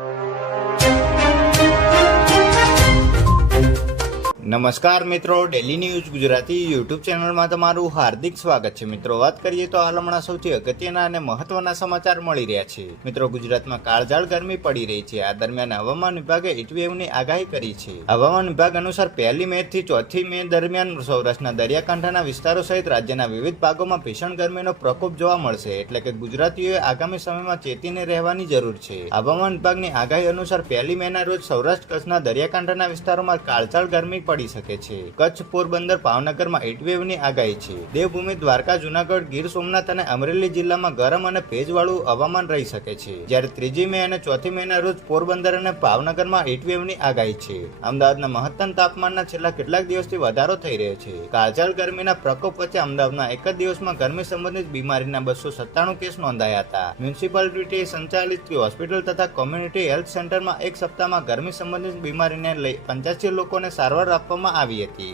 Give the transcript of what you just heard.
you. નમસ્કાર મિત્રો daily news Gujarati YouTube ચેનલમાં તમારું હાર્દિક સ્વાગત છે. મિત્રો, વાત કરીએ તો હાલ હમણાં સૌથી અગત્યના અને મહત્વના સમાચાર મળી રહ્યા છે. મિત્રો, ગુજરાતમાં કાળઝાળ ગરમી પડી રહી છે. આ દરમિયાન હવામાન વિભાગે હીટવેવની આગાહી કરી છે. હવામાન વિભાગ અનુસાર પહેલી મે થી ચોથી મે દરમિયાન સૌરાષ્ટ્રના દરિયાકાંઠાના વિસ્તારો સહિત રાજ્યના વિવિધ ભાગોમાં ભીષણ ગરમીનો પ્રકોપ જોવા મળશે. એટલે કે ગુજરાતીઓએ આગામી સમયમાં ચેતીને રહેવાની જરૂર છે. હવામાન વિભાગની આગાહી અનુસાર પહેલી મેના રોજ સૌરાષ્ટ્ર કચ્છના દરિયાકાંઠાના વિસ્તારોમાં કાળઝાળ ગરમી પડી શકે છે. કચ્છ પોરબંદર ભાવનગરમાં હીટવેવની આગાહી છે. દેવભૂમિ, દ્વારકા, જુનાગઢ, ગીર સોમનાથ અને અમરેલી જિલ્લામાં ગરમ અને ભેજવાળું હવામાન રહી શકે છે. જ્યારે ત્રીજી મે અને ચોથી મેના રોજ પોરબંદર અને ભાવનગરમાં હીટવેવની આગાહી છે. અમદાવાદના મહત્તમ તાપમાનના છેલ્લા કેટલાક દિવસથી વધારો થઈ રહ્યો છે. કાળઝાળ ગરમીના પ્રકોપ વચ્ચે અમદાવાદના એક જ દિવસમાં ગરમી સંબંધિત બીમારીના બસો સત્તાણું કેસ નોંધાયા હતા. મ્યુનિસિપાલિટીએ સંચાલિત હોસ્પિટલ તથા કોમ્યુનિટી હેલ્થ સેન્ટરમાં એક સપ્તાહમાં ગરમી સંબંધિત બીમારીને લઈ પંચ્યાસી લોકોને સારવાર આપવામાં આવી હતી.